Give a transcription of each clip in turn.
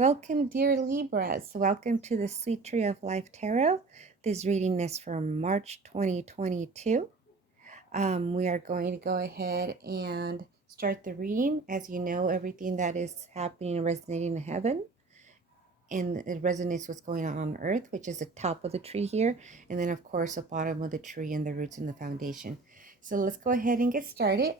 Welcome, dear Libras. Welcome to the Sweet Tree of Life Tarot. This reading is for March 2022. We are going to go ahead and start the reading. As you know, everything that is happening and resonating in heaven, and it resonates what's going on earth, which is the top of the tree here, and then, of course, the bottom of the tree and the roots and the foundation. So let's go ahead and get started.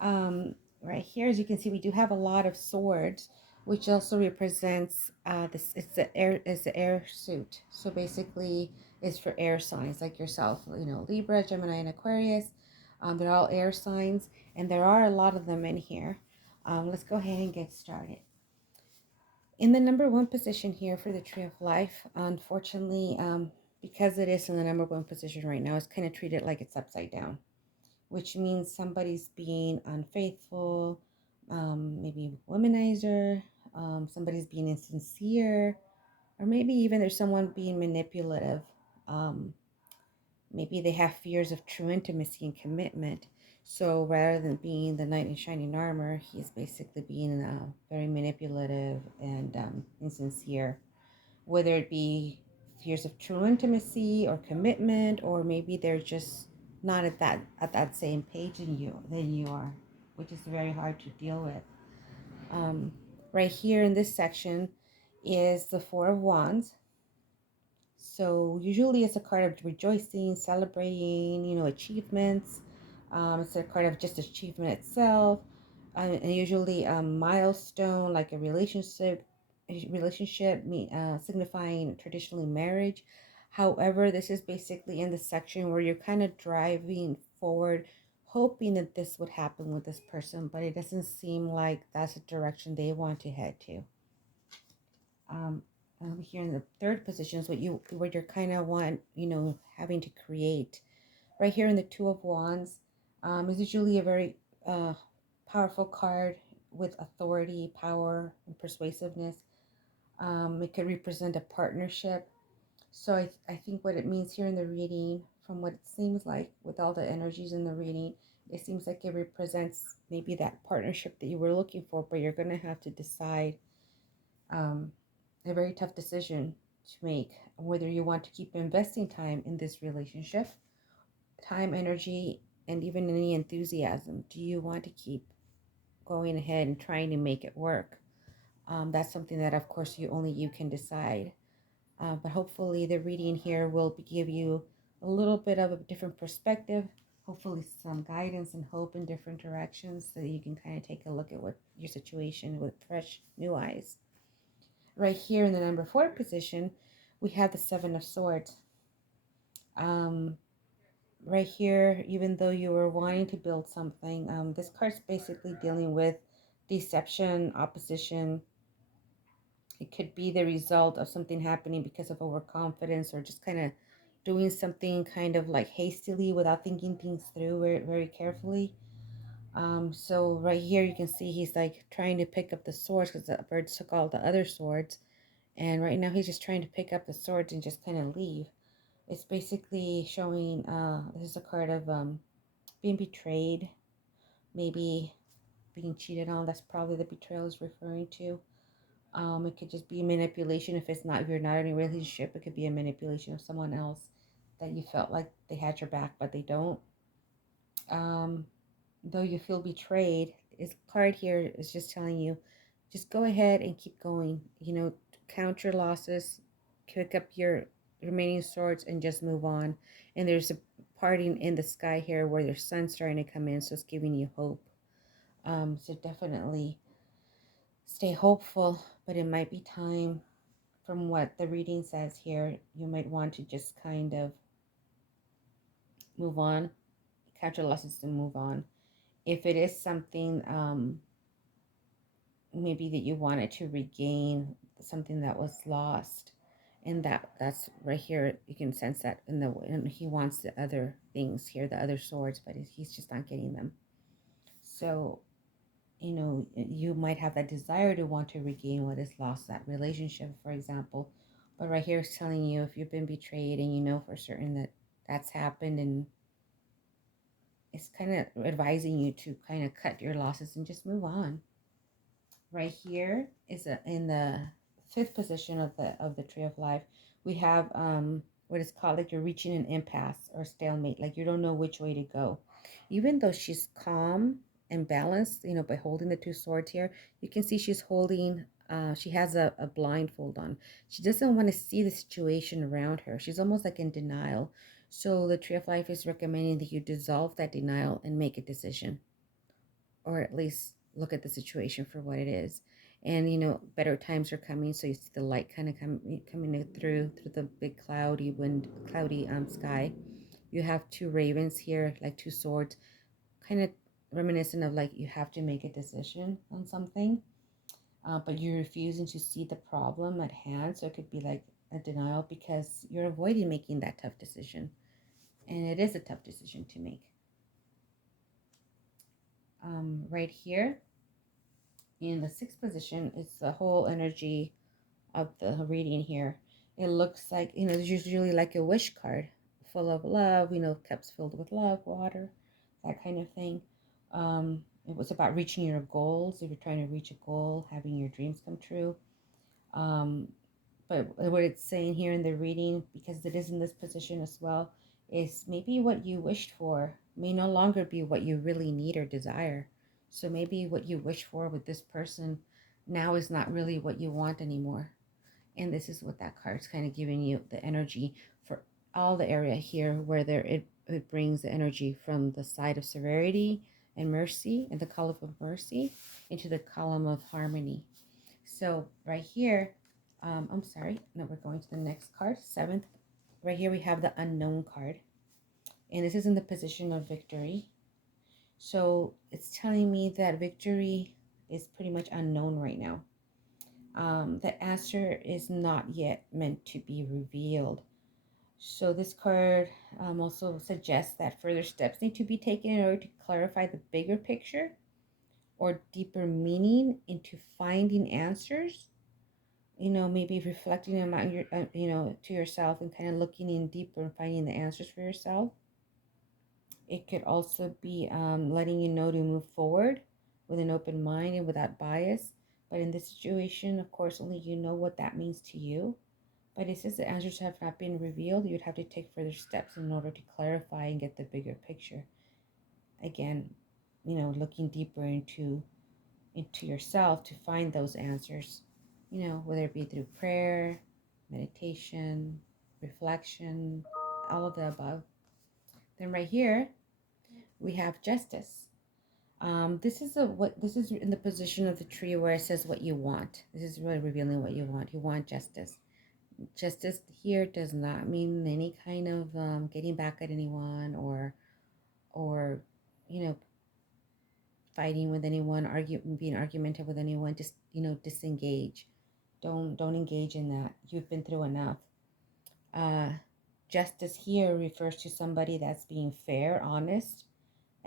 Right here, as you can see, we do have a lot of swords, which also represents this. It's the air suit. So basically, it's for air signs like yourself. You know, Libra, Gemini, and Aquarius. They're all air signs, and there are a lot of them in here. Let's go ahead and get started. In the number one position here for the Tree of Life, unfortunately, because it is in the number one position right now, it's kind of treated like it's upside down, which means somebody's being unfaithful, maybe womanizer, somebody's being insincere, or maybe even there's someone being manipulative. Um, Maybe they have fears of true intimacy and commitment. So rather than being the knight in shining armor, he's basically being very manipulative and insincere, whether it be fears of true intimacy or commitment, or maybe they're just not at that same page than you are, which is very hard to deal with. Right here in this section is the Four of Wands. So usually it's a card of rejoicing, celebrating, achievements. It's a card of just achievement itself, and usually a milestone like a relationship signifying traditionally marriage. However, this is basically in the section where you're kind of driving forward, hoping that this would happen with this person, but it doesn't seem like that's the direction they want to head to. Here in the third position is what you're kind of having to create. Right here in the Two of Wands is usually a very powerful card with authority, power, and persuasiveness. It could represent a partnership. So I think what it means here in the reading, from what it seems like with all the energies in the reading, it seems like it represents maybe that partnership that you were looking for, but you're going to have to decide a very tough decision to make whether you want to keep investing time in this relationship, time, energy, and even any enthusiasm. Do you want to keep going ahead and trying to make it work? That's something that, of course, only you can decide. But hopefully the reading here will give you a little bit of a different perspective, hopefully some guidance and hope in different directions so that you can kind of take a look at what your situation with fresh new eyes. Right here in the number 4 position, we have the Seven of Swords. Right here, even though you were wanting to build something, this card's basically dealing with deception, opposition. It could be the result of something happening because of overconfidence, or just kind of doing something kind of like hastily without thinking things through very, very carefully. So right here you can see he's like trying to pick up the swords because the birds took all the other swords. And right now he's just trying to pick up the swords and just kind of leave. It's basically showing, this is a card of being betrayed, maybe being cheated on. That's probably the betrayal is referring to. It could just be manipulation. If you're not in a relationship, it could be a manipulation of someone else that you felt like they had your back, but they don't. Though you feel betrayed, this card here is just telling you, just go ahead and keep going. Count your losses, pick up your remaining swords, and just move on. And there's a parting in the sky here where the sun's starting to come in, so it's giving you hope. So definitely stay hopeful, but it might be time, from what the reading says here, you might want to just kind of move on, count your losses and move on. If it is something maybe that you wanted to regain, something that was lost, and that's right here, you can sense that and he wants the other things here, the other swords, but he's just not getting them. So you might have that desire to want to regain what is lost, that relationship, for example. But right here is telling you, if you've been betrayed and you know for certain that that's happened, and it's kind of advising you to kind of cut your losses and just move on. right here is in the fifth position of the tree of life. We have what is called like you're reaching an impasse or stalemate, like you don't know which way to go. Even though she's calm and balanced, by holding the two swords here, you can see she's holding she has a blindfold on. She doesn't want to see the situation around her. She's almost like in denial. So the tree of life is recommending that you dissolve that denial and make a decision, or at least look at the situation for what it is. And better times are coming, so you see the light kind of coming through the big cloudy sky. You have two ravens here, like two swords, kind of reminiscent of like you have to make a decision on something, but you're refusing to see the problem at hand. So it could be like a denial because you're avoiding making that tough decision, and it is a tough decision to make. Right here in the sixth position is the whole energy of the reading here. It looks like, there's usually like a wish card full of love, cups filled with love, water, that kind of thing. It was about reaching your goals. If you're trying to reach a goal, having your dreams come true. Um, but what it's saying here in the reading, because it is in this position as well, is maybe what you wished for may no longer be what you really need or desire. So maybe what you wish for with this person now is not really what you want anymore. And this is what that card's kind of giving you, the energy for all the area here where it brings the energy from the side of severity and mercy, and the column of mercy, into the column of harmony. So right here, I'm sorry, no, we're going to the next card, seventh. Right here we have the unknown card, and this is in the position of victory. So it's telling me that victory is pretty much unknown right now. The answer is not yet meant to be revealed. So this card also suggests that further steps need to be taken in order to clarify the bigger picture or deeper meaning into finding answers. Maybe reflecting on your, to yourself and kind of looking in deeper and finding the answers for yourself. It could also be letting you know to move forward with an open mind and without bias. But in this situation, of course, only you know what that means to you. But it says the answers have not been revealed. You'd have to take further steps in order to clarify and get the bigger picture. Again, looking deeper into yourself to find those answers, whether it be through prayer, meditation, reflection, all of the above. Then right here, we have justice. This is in the position of the tree where it says what you want. This is really revealing what you want. You want justice. Justice here does not mean any kind of getting back at anyone or you know fighting with anyone, being argumentative with anyone. Just disengage. Don't engage in that. You've been through enough. Uh, Justice here refers to somebody that's being fair, honest,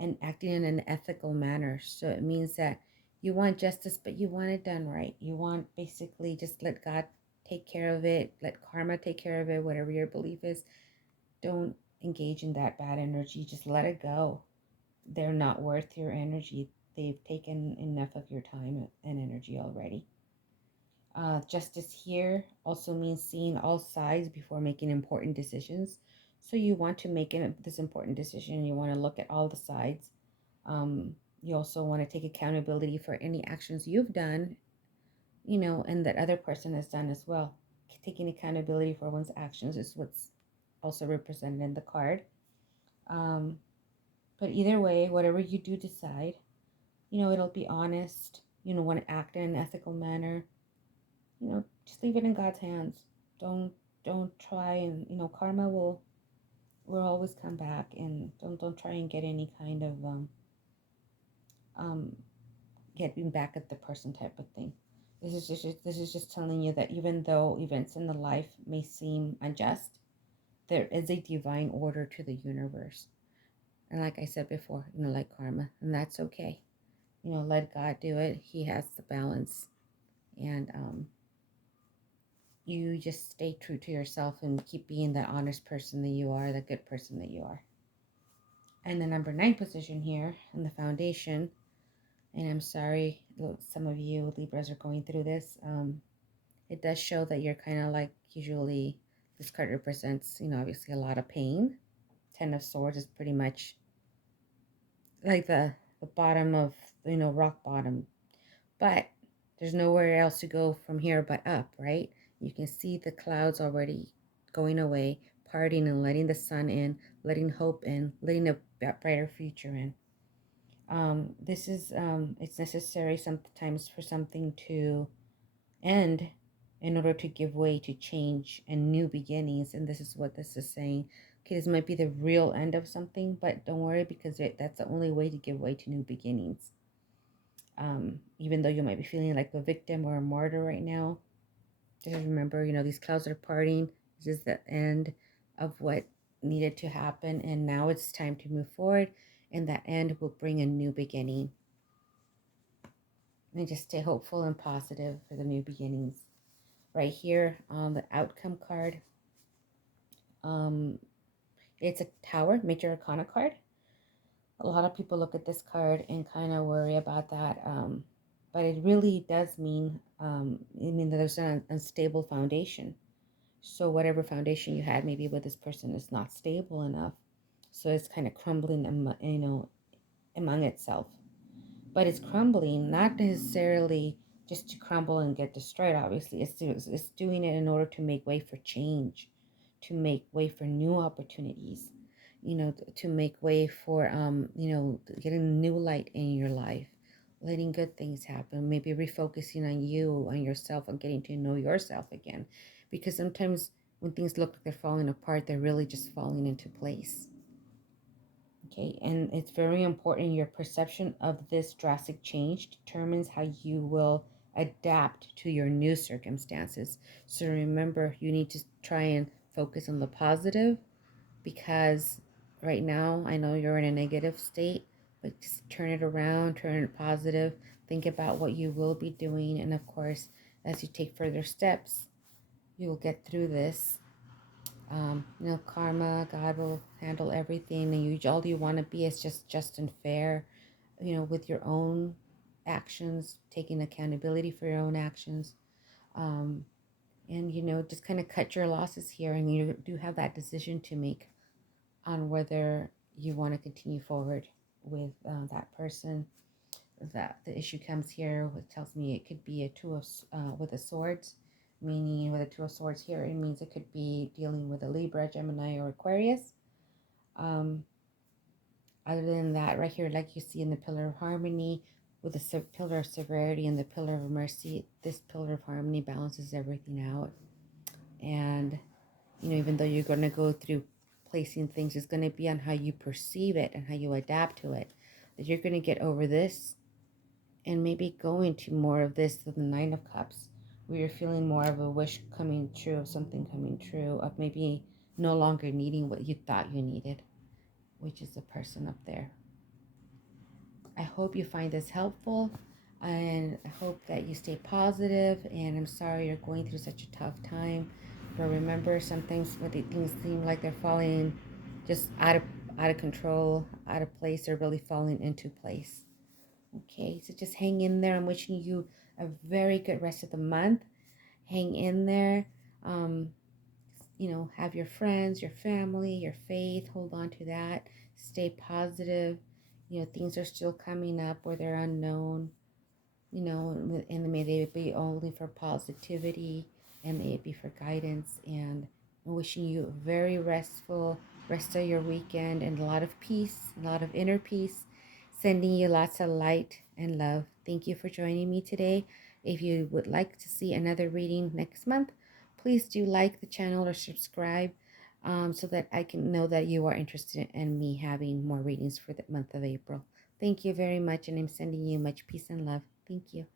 and acting in an ethical manner. So it means that you want justice, but you want it done right. You want basically just let God take care of it, let karma take care of it, whatever your belief is. Don't engage in that bad energy. Just let it go. They're not worth your energy. They've taken enough of your time and energy already. Justice here also means seeing all sides before making important decisions. So you want to make this important decision. You want to look at all the sides. You also want to take accountability for any actions you've done, and that other person has done as well. Taking accountability for one's actions is what's also represented in the card. But either way, whatever you do decide, it'll be honest. Want to act in an ethical manner. Just leave it in God's hands. Don't try and karma will always come back, and don't try and get any kind of getting back at the person type of thing. This is just telling you that even though events in the life may seem unjust, there is a divine order to the universe. And like I said before, like karma, and that's okay. Let God do it. He has the balance, and you just stay true to yourself and keep being the honest person that you are, the good person that you are. And the number 9 position here in the foundation, And I'm sorry, some of you Libras are going through this. It does show that you're kind of like, usually this card represents, obviously a lot of pain. Ten of Swords is pretty much like the bottom of, rock bottom. But there's nowhere else to go from here but up, right? You can see the clouds already going away, parting and letting the sun in, letting hope in, letting a brighter future in. This is, it's necessary sometimes for something to end in order to give way to change and new beginnings. And this is what this is saying. Okay, this might be the real end of something, but don't worry, because that's the only way to give way to new beginnings. Even though you might be feeling like a victim or a martyr right now, just remember, these clouds are parting. This is the end of what needed to happen, and now it's time to move forward, and that end will bring a new beginning. And just stay hopeful and positive for the new beginnings. Right here on the outcome card, it's a Tower, Major Arcana card. A lot of people look at this card and kind of worry about that, but it really does mean, that there's an unstable foundation. So whatever foundation you had, maybe with this person, is not stable enough, so it's kind of crumbling, among itself. But it's crumbling not necessarily just to crumble and get destroyed. Obviously, it's doing it in order to make way for change, to make way for new opportunities, to make way for, getting new light in your life, letting good things happen, maybe refocusing on you, on yourself, on getting to know yourself again. Because sometimes when things look like they're falling apart, they're really just falling into place. Okay, and it's very important. Your perception of this drastic change determines how you will adapt to your new circumstances. So remember, you need to try and focus on the positive, because right now I know you're in a negative state, but just turn it around, turn it positive. Think about what you will be doing, and of course, as you take further steps, you will get through this. Karma, God will handle everything, and all you want to be is just and fair, with your own actions, taking accountability for your own actions, and just kind of cut your losses here, and you do have that decision to make on whether you want to continue forward with that person. That the issue comes here, which tells me it could be a two of with a swords, meaning with a two of swords here, it means it could be dealing with a Libra, Gemini, or Aquarius. Other than that, right here, like you see in the pillar of harmony, with the pillar of severity and the pillar of mercy, this pillar of harmony balances everything out. And even though you're going to go through placing things, it's going to be on how you perceive it and how you adapt to it, that you're going to get over this and maybe go into more of this with the Nine of Cups, where you're feeling more of a wish coming true, of something coming true, of maybe no longer needing what you thought you needed, which is the person up there. I hope you find this helpful, and I hope that you stay positive, and I'm sorry you're going through such a tough time. But remember, sometimes when things seem like they're falling just out of control, out of place, they're really falling into place. Okay, so just hang in there. I'm wishing you a very good rest of the month. Hang in there. Have your friends, your family, your faith. Hold on to that. Stay positive. Things are still coming up where they're unknown. And may they be only for positivity, and may it be for guidance. And I'm wishing you a very restful rest of your weekend, and a lot of peace, a lot of inner peace. Sending you lots of light and love. Thank you for joining me today. If you would like to see another reading next month, please do like the channel or subscribe, so that I can know that you are interested in me having more readings for the month of April. Thank you very much, and I'm sending you much peace and love. Thank you.